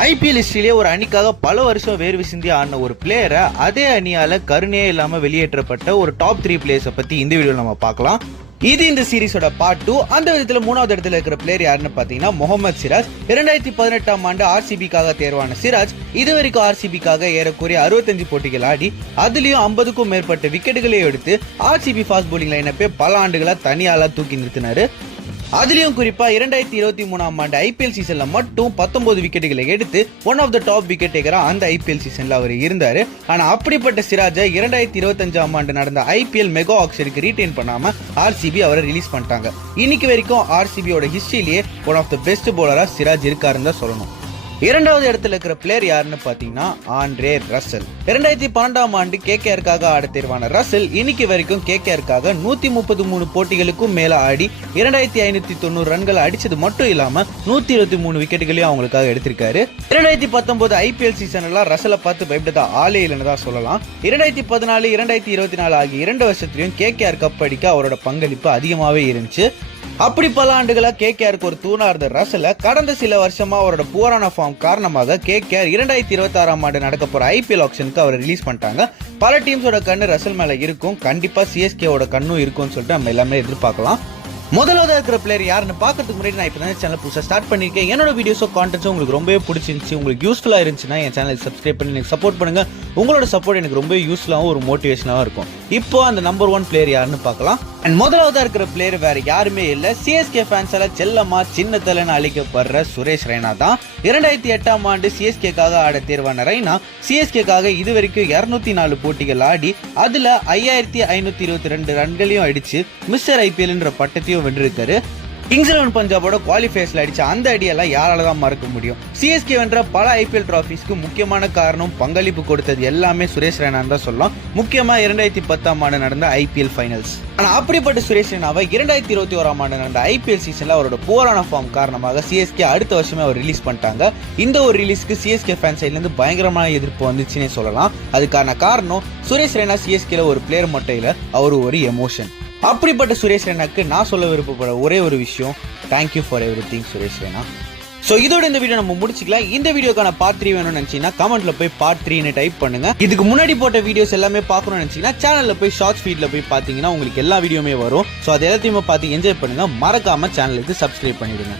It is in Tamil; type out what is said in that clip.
ஐபிஎல் ஹிஸ்டரியிலே ஒரு அணிக்காக பல வருஷம் வேர்வை சிந்தி ஆடின ஒரு பிளேயரை அதே அணியால கருணையே இல்லாம வெளியேற்றப்பட்ட ஒரு டாப் 3 பிளேயர்ஸை பத்தி இந்த வீடியோ நம்ம பார்க்கலாம். இது இந்த சீரிஸோட பார்ட் 2. அந்த விதத்துல 3வது இடத்துல இருக்கிற பிளேயர் யாருன்னு பாத்தீங்கன்னா முகமது சிராஜ். 2018ஆம் ஆண்டு ஆர்சிபிக்காக தேர்வான சிராஜ் இதுவரைக்கும் ஆர்சிபிக்காக ஏறக்குறைய 65 போட்டிகள் ஆடி அதுலயும் 50க்கும் மேற்பட்ட விக்கெட்டுகளை எடுத்து ஆர்சிபி ஃபாஸ்ட் போலிங் லைனப்பே பல ஆண்டுகளா தனியால தூக்கி நிறுத்தினாரு. அதுலயும் குறிப்பா 2023ஆம் ஆண்டு ஐபிஎல் சீசன்ல மட்டும் 19 விக்கெட்டுகளை எடுத்து one of the top wicket டேக்கரா அந்த ஐபிஎல் சீசன்ல அவர் இருந்தாரு. ஆனா அப்படிப்பட்ட சிராஜை 2025ஆம் ஆண்டு நடந்த ஐபிஎல் மெகா ஆக்ஷனுக்கு ரீடைன் பண்ணாம ஆர்சிபி அவரை ரிலீஸ் பண்ணிட்டாங்க. இன்னைக்கு வரைக்கும் ஆர்சிபியோட ஹிஸ்டரியிலேயே ஒன் ஆஃப் த பெஸ்ட் பவுலரா சிராஜ் இருக்காருன்னு தான் சொல்லணும். 2வது இடத்துல இருக்கிற பிளேயர் யாருன்னு பாத்தீங்கன்னா ஆண்ட்ரே ரசல். 2012ஆம் ஆண்டு கேகேஆருக்காக ஆட தேர்வான ரசல் இன்னைக்கு வரைக்கும் கேகேஆருக்காக 133 போட்டிகளுக்கும் மேல ஆடி 2590 ரன்கள் அடிச்சது மட்டும் இல்லாம 123 விக்கெட்டுகளையும் அவங்களுக்காக எடுத்திருக்காரு. 2019 ஐபிஎல் சீசன்ல ரசலை பார்த்து பயப்பட ஆளே இல்லைன்னு தான் சொல்லலாம். 2014 2024 ஆகிய 2 வருஷத்துலயும் கேகேஆர் கப் அடிக்க அவரோட பங்களிப்பு அதிகமாவே இருந்துச்சு. அப்படி பல ஆண்டுகளா கேகேஆருக்கு ஒரு தூணா இருந்த ரசல கடந்த சில வருஷமா அவரோட புவரான ஃபார்ம் காரணமாக கேகேஆர் 2026ஆம் ஆண்டு நடக்க போற ஐபிஎல் ஆக்ஷனுக்கு அவரை ரிலீஸ் பண்ணிட்டாங்க. பல டீம்ஸோட கண்ணு ரசல் மேல இருக்கும், கண்டிப்பா சிஎஸ்கேவோட கண்ணும் இருக்கும்னு சொல்லிட்டு நம்ம எல்லாமே எதிர்பார்க்கலாம். முதலாவது இருக்கிற பிளேயர் யாருன்னு பார்க்கறதுக்கு முன்னாடி நான் இப்போ சேனல் புதுசாக ஸ்டார்ட் பண்ணிருக்கேன். என்னோட வீடியோஸோ கான்டென்ட்ஸோ உங்களுக்கு ரொம்பவே பிடிச்சிருந்துச்சு, உங்களுக்கு யூஸ்ஃபுல்லா இருந்துச்சுன்னா என் சேனலுக்கு சப்ஸ்கிரைப் பண்ணி எனக்கு சப்போர்ட் பண்ணுங்க. உங்களோட சப்போர்ட் எனக்கு ரொம்ப யூஸ்ஃபுல்லாகவும் ஒரு மோட்டிவேஷனாகவும் இருக்கும். இப்போ அந்த நம்பர் 1 பிளேயர் யாருன்னு பார்க்கலாம். அண்ட் முதலாவதா இருக்கிற பிளேயர் வேற யாருமே இல்ல, சிஎஸ்கே ஃபேன்ஸால செல்லமா சின்ன தலைன்னு அழைக்கப்படுற சுரேஷ் ரெய்னா தான். 2008ஆம் ஆண்டு சிஎஸ்கேக்காக ஆட தேர்வான ரெய்னா சிஎஸ்கேக்காக இதுவரைக்கும் 204 போட்டிகள் ஆடி அதுல 5522 ரன்களையும் அடிச்சு மிஸ்டர் ஐபிஎல்ன்ற பட்டத்தையும் வென்றிருக்காரு. கிங்ஸ் 11 பஞ்சாபோட குவாலிஃபயர்ஸ்ல அடிச்ச அந்த அடியெல்லாம் யாரால தான் மறக்க முடியும். சிஎஸ்கே வென்ற பல ஐபிஎல் டிராஃபிஸ்க்கு முக்கியமான காரணம் பங்களிப்பு கொடுத்தது எல்லாமே சுரேஷ் ரெய்னா தான் சொல்லலாம். முக்கியமா 2010ஆம் ஆண்டு நடந்த ஐபிஎல் ஃபைனல்ஸ். ஆனா அப்படிப்பட்ட சுரேஷ் ரெய்னாவை 2021ஆம் ஆண்டு நடந்த ஐபிஎல் சீசன்ல அவரோட புவரான ஃபார்ம் காரணமாக சிஎஸ்கே அடுத்த வருஷமே அவர் ரிலீஸ் பண்ணிட்டாங்க. இந்த ஒரு ரிலீஸ்க்கு சிஎஸ்கே ஃபேன் சைட்ல இருந்து பயங்கரமான எதிர்ப்பு வந்துச்சுன்னே சொல்லலாம். அதுக்கான காரணம் சுரேஷ் ரெய்னா சிஎஸ்கேல ஒரு பிளேயர் மட்டும் இல்ல, அவரு ஒரு எமோஷன். அப்படிப்பட்ட சுரேஷ் ரெய்னாக்கு நான் சொல்ல விருப்பப்பட ஒரே ஒரு விஷயம், thank you for everything Suresh Raina. So இதோட இந்த வீடியோ நம்ம முடிச்சுக்கலாம். இந்த வீடியோக்கான பார்ட் 3 வேணும்னு நினைச்சீங்கன்னா கமெண்ட்ல போய் பார்ட் 3 டைப் பண்ணுங்க. இதுக்கு முன்னாடி போட்ட வீடியோஸ் எல்லாமே பார்க்கணும்னு நினைச்சீங்கன்னா சேனல்ல போய் ஷார்ட்ஸ் ஃபீட்ல போய் பாத்தீங்கன்னா உங்களுக்கு எல்லா வீடியோமே வரும். சோ அது எல்லாத்தையுமே பார்த்து என்ஜாய் பண்ணுங்க. மறக்காம சேனலுக்கு சப்ஸ்கிரைப் பண்ணிடுங்க.